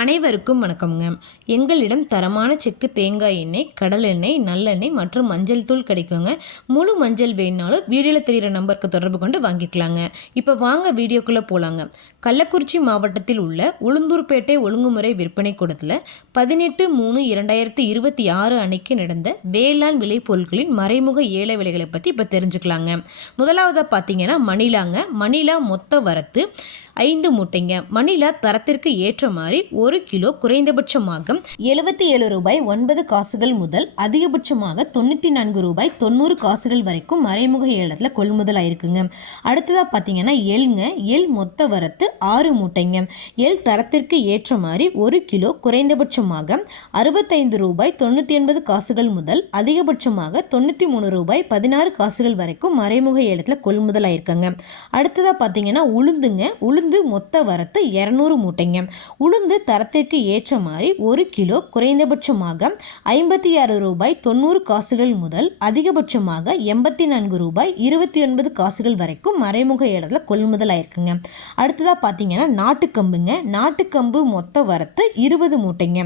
அனைவருக்கும் வணக்கம்ங்க. எங்களிடம் தரமான செக்கு தேங்காய் எண்ணெய், கடல் எண்ணெய், நல்லெண்ணெய் மற்றும் மஞ்சள் தூள் கிடைக்குங்க. முழு மஞ்சள் வேணுனாலும் வீடியோவில் தெரிகிற நம்பருக்கு தொடர்பு கொண்டு வாங்கிக்கலாங்க. இப்போ வாங்க வீடியோக்குள்ளே போகலாங்க. கள்ளக்குறிச்சி மாவட்டத்தில் உள்ள உளுந்தூர்பேட்டை ஒழுங்குமுறை விற்பனை கூடத்தில் 18/3/2026 அன்னைக்கு நடந்த வேளாண் விளைபொருட்களின் மறைமுக ஏல விலைகளை பற்றி இப்போ தெரிஞ்சுக்கலாங்க. முதலாவதாக பார்த்தீங்கன்னா மணிலாங்க. மணிலா மொத்த வரத்து 5 மூட்டைங்க. மணிலா தரத்திற்கு ஏற்ற மாதிரி 1 கிலோ குறைந்தபட்சமாக 77 ரூபாய் 9 காசுகள் முதல் அதிகபட்சமாக 94 ரூபாய் 90 காசுகள் வரைக்கும் மறைமுக ஏலத்தில் கொள்முதல் ஆயிருக்குங்க. அடுத்ததாக பார்த்தீங்கன்னா எள்ங்க. எள் மொத்த வரத்து 6 மூட்டைங்க. எள் தரத்திற்கு ஏற்ற மாதிரி 1 கிலோ குறைந்தபட்சமாக 65 ரூபாய் 99 காசுகள் முதல் அதிகபட்சமாக 93 ரூபாய் 16 காசுகள் வரைக்கும் மறைமுக ஏலத்தில் கொள்முதல் ஆயிருக்குங்க. அடுத்ததாக பார்த்தீங்கன்னா உளுந்துங்க. உளுந்து மொத்த வரத்து 200 மூட்டைங்க. உளுந்து தரத்திற்கு ஏற்ற மாதிரி 1 கிலோ குறைந்தபட்சமாக 56 ரூபாய் 90 காசுகள் முதல் அதிகபட்சமாக 84 ரூபாய் 29 காசுகள் வரைக்கும் மறைமுக ஏலத்தில் கொள்முதல் ஆயிருக்குங்க. அடுத்ததாக பார்த்தீங்கன்னா நாட்டுக்கம்புங்க. நாட்டுக்கம்பு மொத்த வரத்து 20 மூட்டைங்க.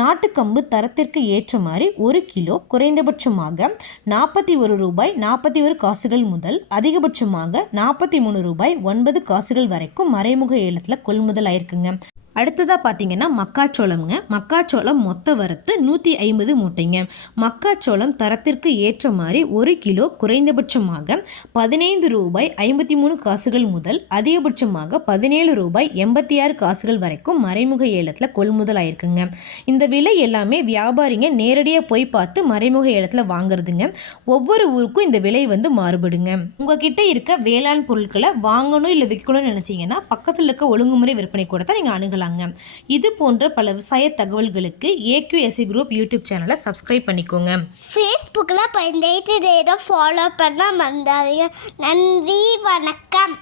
நாட்டுக்கம்பு தரத்திற்கு ஏற்ற மாதிரி 1 கிலோ குறைந்தபட்சமாக 41 ரூபாய் 41 காசுகள் முதல் அதிகபட்சமாக 43 ரூபாய் 9 காசுகள் வரைக்கும் மறைமுக ஏலத்தில் கொள்முதல் ஆயிருக்குங்க. அடுத்ததாக பார்த்தீங்கன்னா மக்காச்சோளம்ங்க. மக்காச்சோளம் மொத்த வரத்து 150 மூட்டைங்க. மக்காச்சோளம் தரத்திற்கு ஏற்ற மாதிரி 1 கிலோ குறைந்தபட்சமாக 15 ரூபாய் 53 காசுகள் முதல் அதிகபட்சமாக 17 ரூபாய் 86 காசுகள் வரைக்கும் மறைமுக ஏலத்தில் கொள்முதல் ஆயிருக்குங்க. இந்த விலை எல்லாமே வியாபாரிங்க நேரடியாக போய் பார்த்து மறைமுக ஏலத்தில் வாங்குறதுங்க. ஒவ்வொரு ஊருக்கும் இந்த விலை மாறுபடுங்க. உங்ககிட்ட இருக்க வேளாண் பொருட்களை வாங்கணும் இல்லை விற்கணும்னு நினச்சிங்கன்னா பக்கத்தில் இருக்க ஒழுங்குமுறை விற்பனை கூட தான் நீங்கள் அணுகலாம். இது போன்ற பல விவசாய தகவல்களுக்கு AQSE குரூப் யூடியூப் சேனலை சப்ஸ்கிரைப் பண்ணிக்கோங்க. ஃபேஸ்புக்கில் ஃபாலோ பண்ண மறந்துடாதீங்க. நன்றி, வணக்கம்.